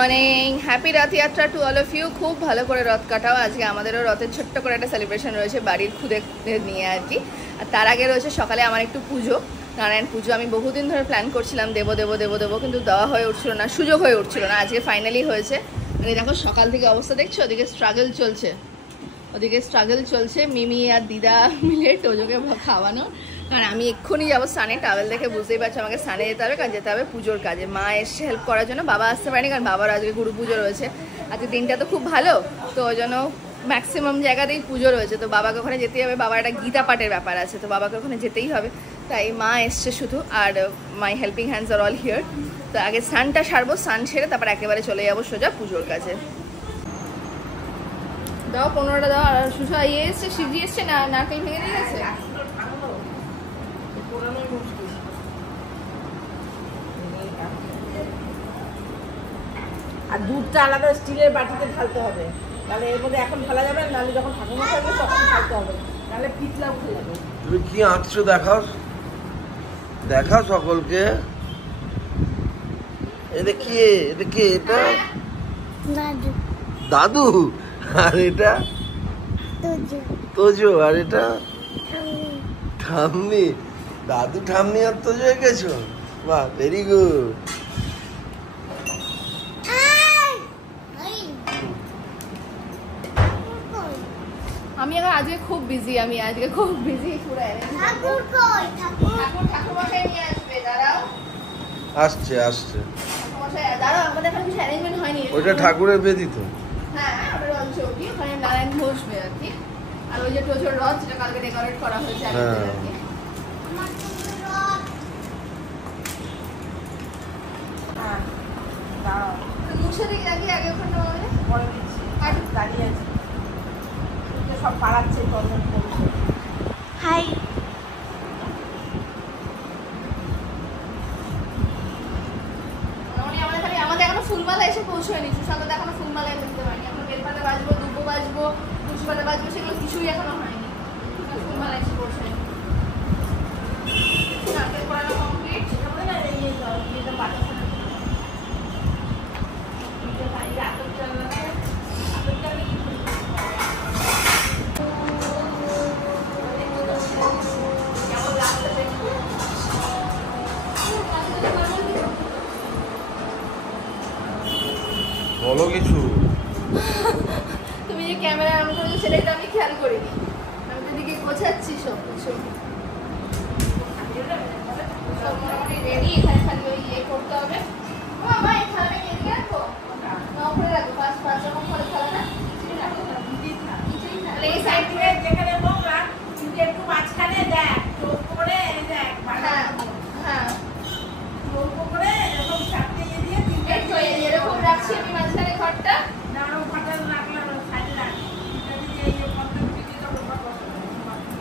Morning, happy Rathyatra to all of you. খুব ভালো করে রথ কাটাও। আজকে আমাদেরও রথের ছোট্ট করে একটা সেলিব্রেশন রয়েছে বাড়ির খুদেদের নিয়ে আর কি। আর তার আগে রয়েছে সকালে আমার একটু পুজো, নারায়ণ পুজো। আমি বহুদিন ধরে প্ল্যান করছিলাম দেবো দেবো দেবো দেবো, কিন্তু দেওয়া হয়ে উঠছিল না, সুযোগ হয়ে উঠছিল না। আজকে ফাইনালি হয়েছে। মানে দেখো সকাল থেকে অবস্থা দেখছো, ওদিকে স্ট্রাগল চলছে মিমি আর দিদা মিলে টোজোকে খাওয়ানো। কারণ আমি এক্ষুনি যাবো স্নানে, টাওয়েল দেখে বুঝতেই পারছো আমাকে স্নানে যেতে হবে, কারণ যেতে হবে পুজোর কাজে। মা এসে হেল্প করার জন্য, বাবা আসতে পারেনি কারণ বাবার আজকে গুরু পুজো রয়েছে। আজকে দিনটা তো খুব ভালো, তো ওই জন্য ম্যাক্সিমাম জায়গাতেই পুজো রয়েছে, তো বাবাকে ওখানে যেতেই হবে। বাবার একটা গীতা পাঠের ব্যাপার আছে, তো বাবাকে ওখানে যেতেই হবে। তাই মা এসছে শুধু, আর my helping hands are all here. তো আগে স্নানটা সারবো, স্নান সেরে তারপর একেবারে চলে যাবো সোজা পুজোর কাজে। দাও 15টা দাও। আর সুষা ইয়ে এসছে, শিবজি এসছে না, নারকেল ভেঙে দিয়ে গেছে। আর দুধটা আলাদা স্টিলের বাটিতে ঢালতে হবে, তাহলে এর মধ্যে এখন ঢালা যাবে না, নাহলে যখন ঠাকুমা খাবে তখন ঢালতে হবে, নাহলে পিতলা উঠে যাবে। তুমি কি আঁকছো দেখাও, দেখাও সকলকে। এটা কি, এটা কি? এটা দাদু। আর এটা তোজো। আর এটা ঠাম্মি। দাদু, ঠাম্মি আর তোজো এঁকেছো? বাহ, ভেরি গুড। আমি আজকে খুব বিজি, পুরো ঠাকুরমশাই নিয়ে আসবে। দাঁড়াও, আসছে। দাঁড়াও, আমাদের এখানে কিছু অ্যারেঞ্জমেন্ট হয়নি। ওইটা ঠাকুরের বেদি তো। হ্যাঁ, আমরা রথচৌকি, ওখানে নারায়ণ বসবে আর কি। আর ওই যে টোজোর রথ, যেটা কালকে ডেকোরেট করা হয়েছে আর কি। মুছে দিয়ে রাখি আগে ওখানে পরে দিচ্ছি, আর দাঁড়িয়ে আছে সব পাড়াচ্ছে। হাই, আমাদের এখনো ফুলমালা এসে পৌঁছয়নি। সুশান্ত এখনো ফুলমালা এসে দিতে পারেনি। এখন বেলপাতা বাজবো, দুব্বো বাজবো, তুলসী পাতা বাজবো, সেগুলো কিছুই এখনো হয়নি। ফুলমালা এসে পৌঁছয়নি। নারকেল পোড়ানো কমপ্লিট। বলো কিছু। তুমি যে ক্যামেরা অন করেছো সেটাই তো আমি খেয়াল করিনি। আমি তো দিকে গোছাচ্ছি সব কিছু। সব মোটামুটি রেডি। এখানে খালি ওই ইয়ে করতে হবে। মা এই থালাটা কি এদিকে রাখবো না উপরে রাখবো? পাঁচ রকম করে থালা না, তাহলে এই সাইড থেকে যেখানে নোংরা কিন্তু একটু মাঝখানে দেখ, চোখ করে দেখ। হ্যাঁ, চোখ করে এরকম চাপতে দিয়ে একটু এরকম রাখছি আমি মাঝখানে ঘরটা। নাড়ো ফাটা রাখলাম সাইডে রাখ।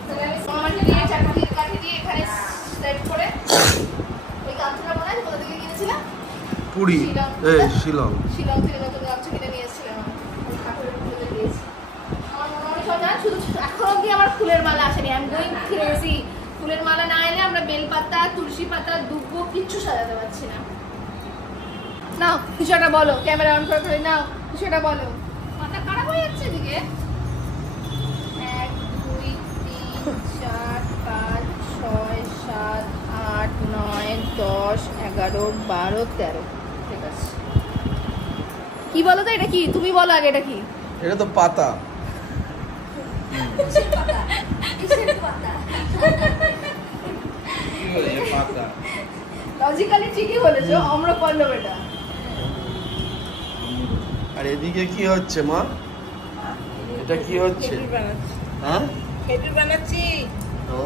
তাহলে আমি সোনামাটি দিয়ে চাটকির কাঠি দিয়ে এখানে সেট করে ওই গামছাটা মনে আছে কোথা থেকে কিনেছিলাম? পুরি, শিলং থেকে নতুন গামছা কিনে নিয়ে এসেছিলাম, ঠাকুরের পুজোতে দিয়েছি। আমার মনে সব জানা, শুধু এখন অব্দি আমার ফুলের মালা আসেনি। আমি গোয়িং ক্রেজি। ফুলের মালা না এলে আমরা বেলপাতা, তুলসী পাতা, দুব্বো কিচ্ছু সাজাতে পারছি না। নাও কিছু একটা বলো, ক্যামেরা অন করে ধরে নাও, কিছু একটা বলো। মাথা খারাপ হয়ে যাচ্ছে এদিকে। 1 2 3 4 5 6 7 8 9 10 11 12 13। ঠিক আছে, কি বলো তো? এটা কি? তুমি বলো আগে, এটা কি? এটা তো পাতা। লজিক্যালি ঠিকই বলেছো, অম্রপল্লব এটা। আর এদিকে কি হচ্ছে মা? এটা কি হচ্ছে? হ্যাঁ, খেজুর বানাচ্ছি। ও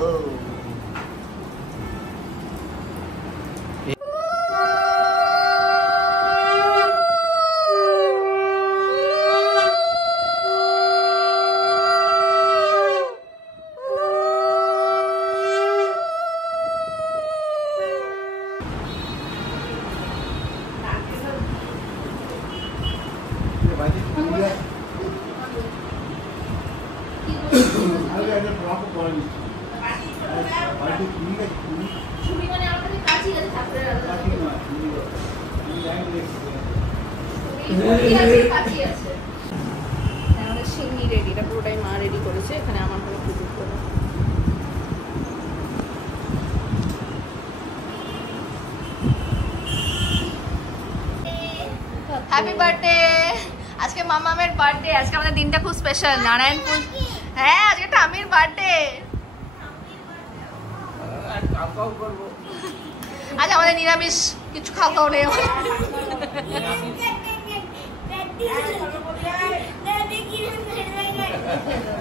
ছুরি মানে আমার কাছে কাঁচি আছে ঠাকুরের আলাদা। কাছি আছে। আমাদের সিন্নি রেডি, এটা পুরোটাই মা রেডি করেছে, এখানে আমার কোনো কিছু করে। Happy birthday. আজকে মামামের বার্থডে, আজকে আমাদের দিনটা খুব স্পেশাল। নারায়ণপুর, হ্যাঁ আজকে টামির বার্থডে। আজ আমাদের নিরামিষ কিছু খাওয়া নেই।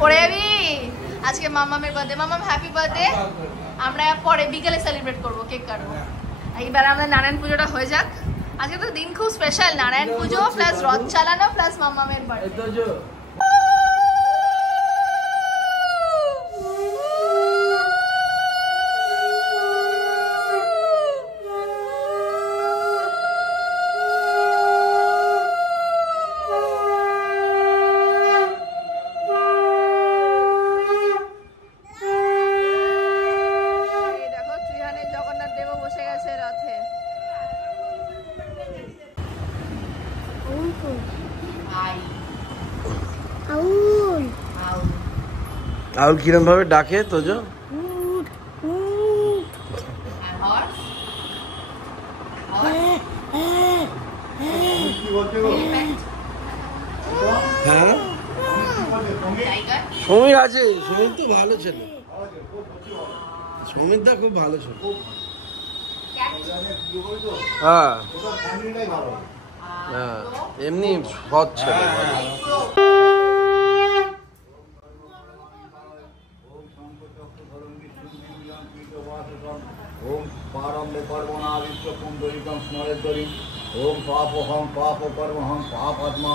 পরে যাবি আজকে মামামের বার্থডে। মামাম হ্যাপি বার্থডে। আমরা পরে বিকেলে সেলিব্রেট করবো, কেক কাটবো। এইবার আমাদের নারায়ণ পুজোটা হয়ে যাক। আজকে তো দিন খুব স্পেশাল, নারায়ণ পুজো প্লাস রথ চালানো প্লাস মামামের বার্থডে। আউল কিরম ভাবে ডাকে তোজো? হ্যাঁ সমীর আছে, সমীর তো ভালো ছেলে, সমীর দা খুব ভালো ছেলে। হ্যাঁ হ্যাঁ এমনি সৎ ছেলে ভালো। ओम पारम्य पर्वणा विश्व पुंडरीकं स्मरेतरि ओम पापोहं पाप कर्महं पापात्मा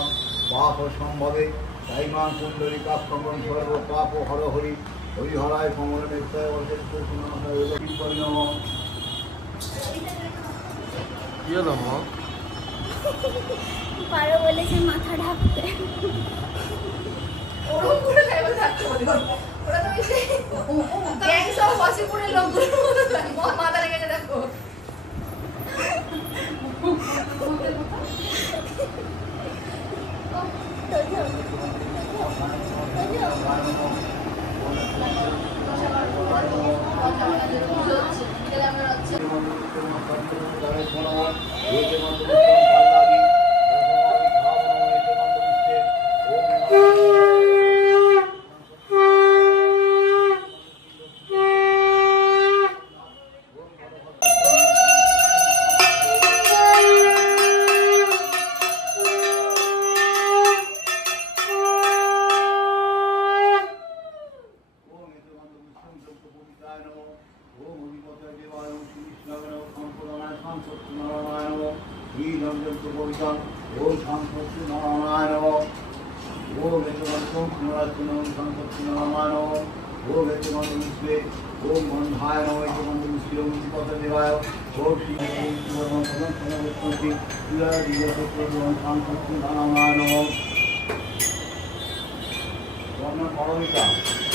पाप संभवे ताइमां पुंडरीका प्रमण सर्व पाप हर हरि हरिहराय कमल नेत्राय वशेष्ठ सुनामय योगी परिणम। কি হলো মা? পারো বলেছে মাথা ঢাকতে। ওরকম করে খাইবার থাকতে হবে। ওরা তো এসে গ্যাংস অফ ওয়াসিপুরের লোকগুলো মাথা লেগে দেখো।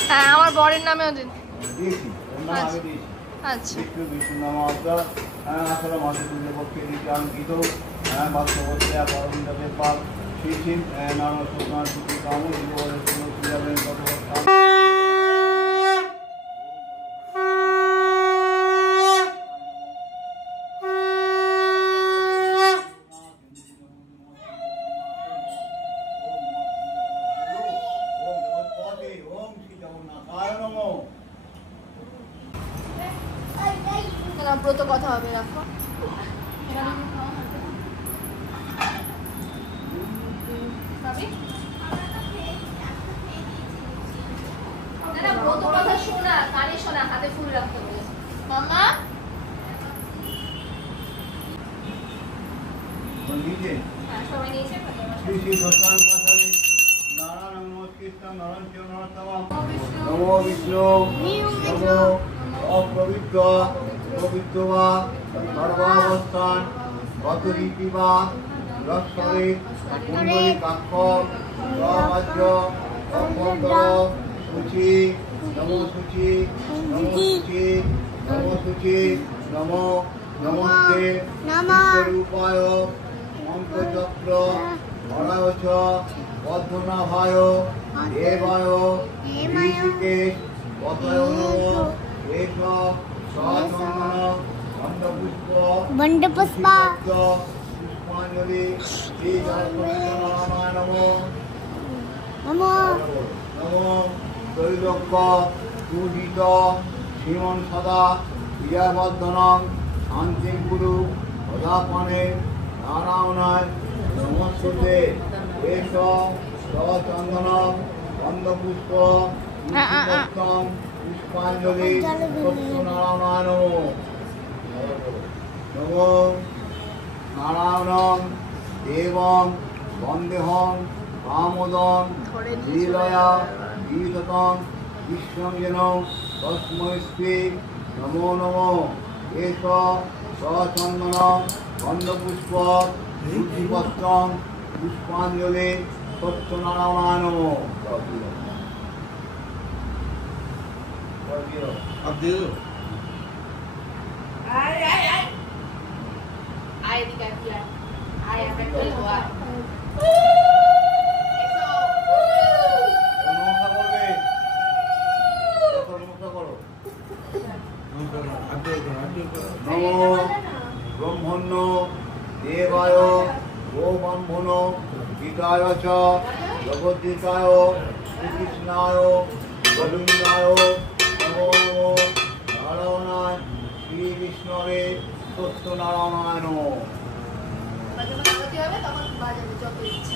হ্যাঁ আমার বরের নামেও দিন। আচ্ছা আসলে মাসে তুলে পক্ষে দিকে অঙ্কিত বাস্তবতা পরমিন্দ্র পাল শ্রী নাম সুকুমার সুখী কামু যাবেন কত ব্রত কথা হবে, রাখো। ব্রত কথা শোনা, কানে শোনা, হাতে ফুল রাখতে হবে। মামা সবাই নিয়েছে। নমো বিষ্ণু নমো অপবিত্র পবিত্রবা সর্বাবস্থান গত রীতিবা লক্ষরে কুণ্ডলী কাক্ষ সমাজ্য অভ্যন্তর সূচি নমো সূচি নমো সূচি নমো সূচি নমো নমস্তে বিশ্বরূপায় মন্ত্রচক্র হরয় চ পদ্মনাভায় দেবায় ঋষিকেশ পতয় নমঃ এষ সচন্দন গন্ধপুষ্প বন্ডপুষ্পা পুষ্পাঞ্জলি শ্রী জগন্নাথ নমঃ নমো নমো ত্রৈলোক্য পূজিত শ্রীমন সদা ক্রিয়াবর্ধনং শান্তিং গুরু সদাপনে নারায়ণায় নমস্তে এষ সচন্দন গন্ধপুষ্প পুষ্পম পুষ্পাঞ্জলি সত্যনারায়ণায় নমো নারায়ণং দেবং বন্দেহং কামোদং লীলয়া গীতং কৃষ্ণং যেন তস্मै শ্রী নমো নমো এষ সচন্দন গন্ধপুষ্প পুষ্পম পুষ্পাঞ্জলি সত্যনারায়ণায় নমঃ। अब दे दो। আয় এদিকে আয়, তুই আয়। আয়, আমরা খেলবো, আয়। নমস্কার করবে, নমস্কার করো। নমো ব্রহ্মণ্য দেবায় গোব্রাহ্মণ গীতায় চ জগদ্গীতায় শ্রীকৃষ্ণায় গোবিন্দায় নমো নমো নারায়ণায় শ্রীকৃষ্ণরে সত্যনারায়ণায় নমঃ। যখন আরতি হবে তখন বাজাবে যত ইচ্ছে।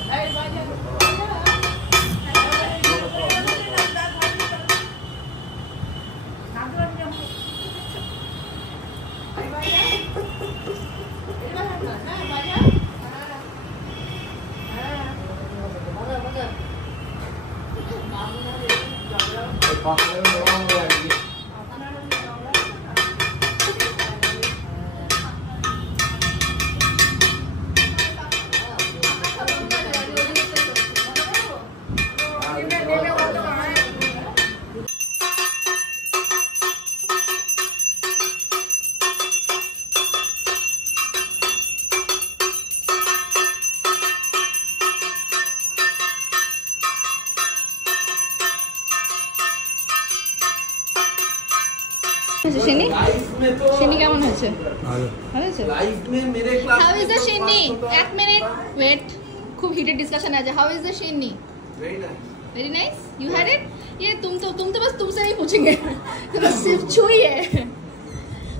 শিনি শিনি কেমন হয়েছে? ভালো হয়েছে। लाइफ में मेरे class how is the shiny? एक मिनट वेट, खूब हीटेड डिस्कशन है। How is the shiny? Very nice. Very nice. You had it? ये तुम तो बस तुमसे ही पूछेंगे। तो बस सिर्फ छुई है।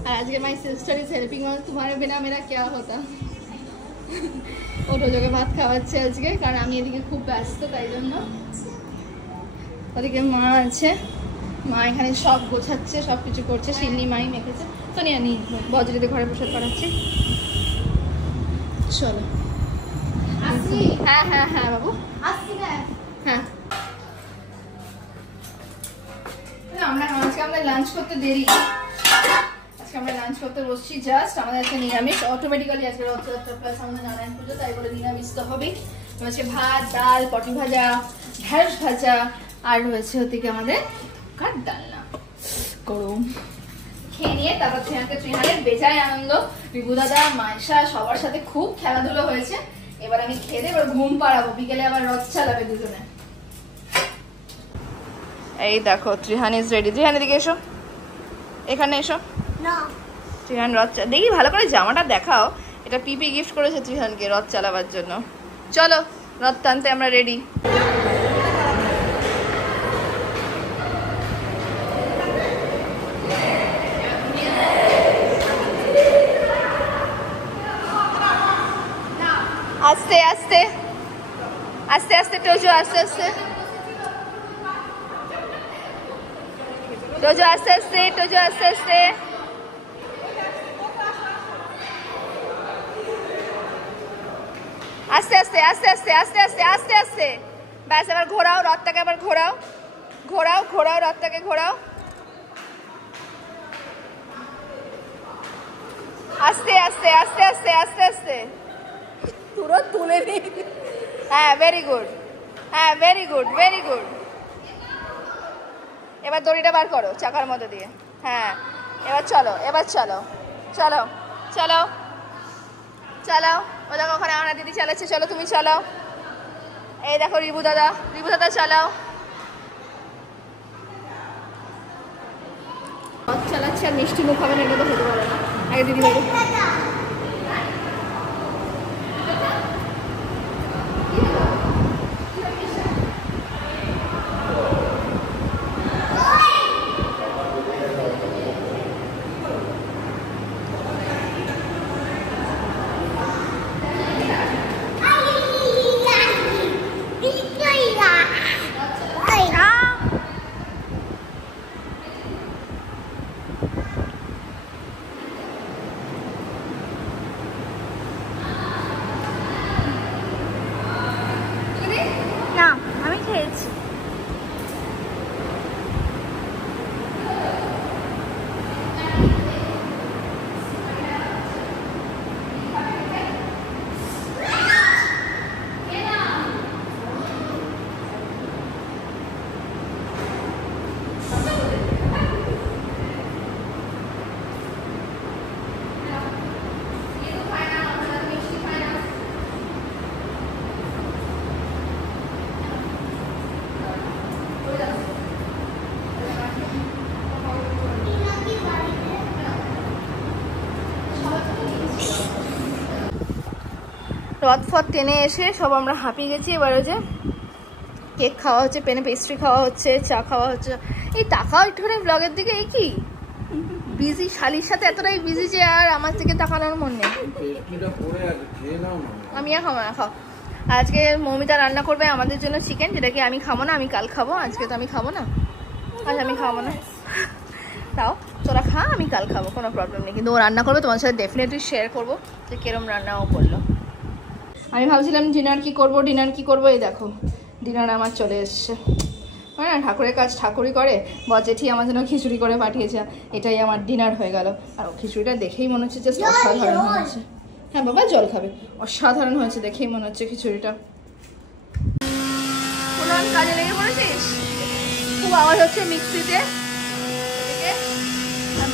और आज के my sister is helping us. तुम्हारे बिना मेरा क्या होता। ওটো যোগে ভাত খাওয়াচ্ছে আজকে, কারণ আমি এদিকে খুব ব্যস্ত, তাই জন্য। ওদিকে মা আছে, মা এখানে সব গোছাচ্ছে, সব কিছু করছে। শিলনি মাই মেখেছে। সোনিয়া নি বজ্রিতে ঘরে প্রসাদ করাচ্ছি। চলো। হ্যাঁ হ্যাঁ হ্যাঁ বাবু, হ্যাঁ। আমরা লাঞ্চ করতে দেরি, আজকে আমরা লাঞ্চ করতে বসছি জাস্ট। আমাদের আজকে নিরামিষ, অটোমেটিক্যালি আজকে রথযাত্রা প্লাস আমাদের নারায়ণ পুজো, তাই বলে নিরামিষ তো হবেই। রয়েছে ভাত, ডাল, পটি ভাজা, ঢ্যাঁড়স ভাজা, আর রয়েছে ওদিকে আমাদের কাঠ ডালনা। গরম খেয়ে নিয়ে তারপর ত্রিহানের বেজায় আনন্দ। বিভু দাদা, মায়েশা সবার সাথে খুব খেলাধুলো হয়েছে। এবার আমি খেয়ে দিয়ে এবার ঘুম পাড়াবো, বিকেলে আবার রথ চালাবে দুজনে। এই দেখো ত্রিহান ইজ রেডি। ত্রিহান এদিকে এসো, এখানে এসো। না ত্রিহান রথ দেখি ভালো করে জামাটা দেখাও। এটা পিপি গিফট করেছে ত্রিহানকে রথ চালাবার জন্য। চলো রথ টানতে আমরা রেডি। আস্তে আস্তে আস্তে আস্তে টোজো, আস্তে আস্তে টোজো, আস্তে আস্তে টোজো, আস্তে আস্তে। আস্তে আস্তে আস্তে আস্তে আস্তে আস্তে আস্তে আস্তে। ব্যাস এবার ঘোরাও রথটাকে, আবার ঘোরাও ঘোরাও ঘোরাও রথটাকে ঘোরাও। আস্তে আস্তে আস্তে আস্তে আস্তে আস্তে পুরো তুলে নি। হ্যাঁ ভেরি গুড, হ্যাঁ ভেরি গুড ভেরি গুড। এবার দড়িটা বার করো চাকার মধ্যে দিয়ে। হ্যাঁ এবার চলো, এবার চলো চলো চলো চলো। ও দেখো ওখানে আনা দিদি চালাচ্ছে, চলো তুমি চালাও। এই দেখো রিবু দাদা চালাও। পথ চালাচ্ছে আর মিষ্টি মুখ হবে না, এটা তো হতে পারে না। আগে দিদি ভাই না আমি খেয়েছি। রথ ফথ টেনে এসে সব আমরা হাঁপিয়ে গেছি। এবারে যে কেক খাওয়া হচ্ছে, পেনে পেস্ট্রি খাওয়া হচ্ছে, চা খাওয়া হচ্ছে। এই তাকাও একটুখানি ব্লগের দিকে। এই কি বিজি শালির সাথে এতটাই বিজি যে আর আমার থেকে তাকানোর মন নেই। আমি আর খাবো না, খাও। আজকে মৌমিতা রান্না করবে আমাদের জন্য চিকেন, যেটা কি আমি খাবো না, আমি কাল খাবো। আজকে তো আমি খাবো না, আজ আমি খাবো না। তাও তোরা খা, আমি কাল খাবো, কোনো প্রবলেম নেই। কিন্তু ও রান্না করবে, তোমার সাথে ডেফিনেটলি শেয়ার করবো যে কিরম রান্না ও করলো। আমি ভাবছিলাম ডিনার কি করব। এই দেখো ডিনার আমার চলে এসছে। মানে না, ঠাকুরের কাজ ঠাকুরই করে। বজেঠি আমার জন্য খিচুড়ি করে পাঠিয়েছে, এটাই আমার ডিনার হয়ে গেল। আর খিচুড়িটা দেখেই মনে হচ্ছে জাস্ট অসাধারণ হয়েছে। হ্যাঁ বাবা জল খাবে, অসাধারণ হয়েছে দেখেই মনে হচ্ছে খিচুড়িটা। কোনো কাজে লেগে পড়েছিস? খুব আওয়াজ হচ্ছে মিক্সিতে।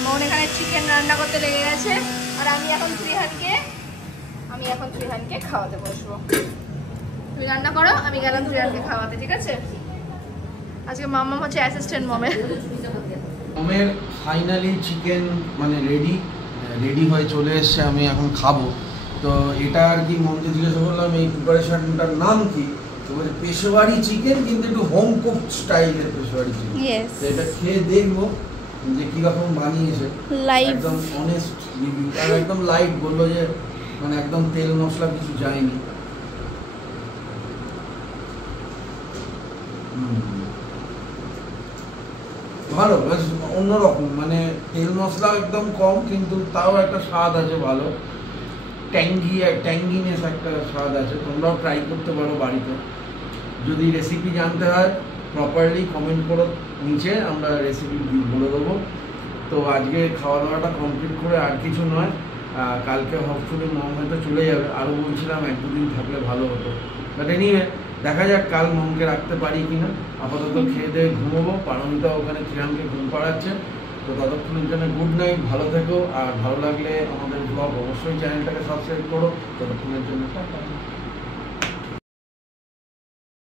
মন এখানে চিকেন রান্না করতে লেগে গেছে। আর আমি এখন ত্রিহানকে খাওয়াতে বসবো। তুমি রান্না করো, আমি গেলাম ত্রিহানকে খাওয়াতে, ঠিক আছে? আজকে মাম্মা হচ্ছে অ্যাসিস্ট্যান্ট মমের ফাইনালি চিকেন মানে রেডি হয়ে চলে এসছে। আমি এখন খাবো। তো এটা আর কি মমকে জিজ্ঞাসা করলাম এই প্রিপারেশনটার নাম কি? তো বলছে পেশোয়ারি চিকেন, কিন্তু একটু হোম কুক স্টাইলের পেশোয়ারি চিকেন। তো এটা খেয়ে দেখবো যে কিরকম বানিয়েছে। একদম অনেস্ট রিভিউ, আর একদম লাইট বললো যে মানে একদম তেল মশলা কিছু যায়নি। ভালো, বেশ অন্যরকম, মানে তেল মশলা একদম কম, কিন্তু তাও একটা স্বাদ আছে ভালো। ট্যাঙ্গিনেস একটা স্বাদ আছে। তোমরাও ট্রাই করতে পারো বাড়িতে। যদি রেসিপি জানতে হয় প্রপারলি কমেন্ট করো নিচে, আমরা রেসিপি বলে দেবো। তো আজকে খাওয়া দাওয়াটা কমপ্লিট করে আর কিছু নয়, কালকে হোপফুলি মম হয়তো চলে যাবে। আরও বলছিলাম 1-2 দিন থাকলে ভালো হতো, বাট এনিওয়ে দেখা যাক কাল মমকে রাখতে পারি কিনা। আপাতত খেয়ে দিয়ে ঘুমোবো। পারমিতা ওখানে ত্রিহানকে ঘুম পাড়াচ্ছে। তো ততক্ষণের জন্য গুড নাইট, ভালো থেকো। আর ভালো লাগলে আমাদের ব্লগ অবশ্যই চ্যানেলটাকে সাবস্ক্রাইব করো। ততক্ষণের জন্য টাটা।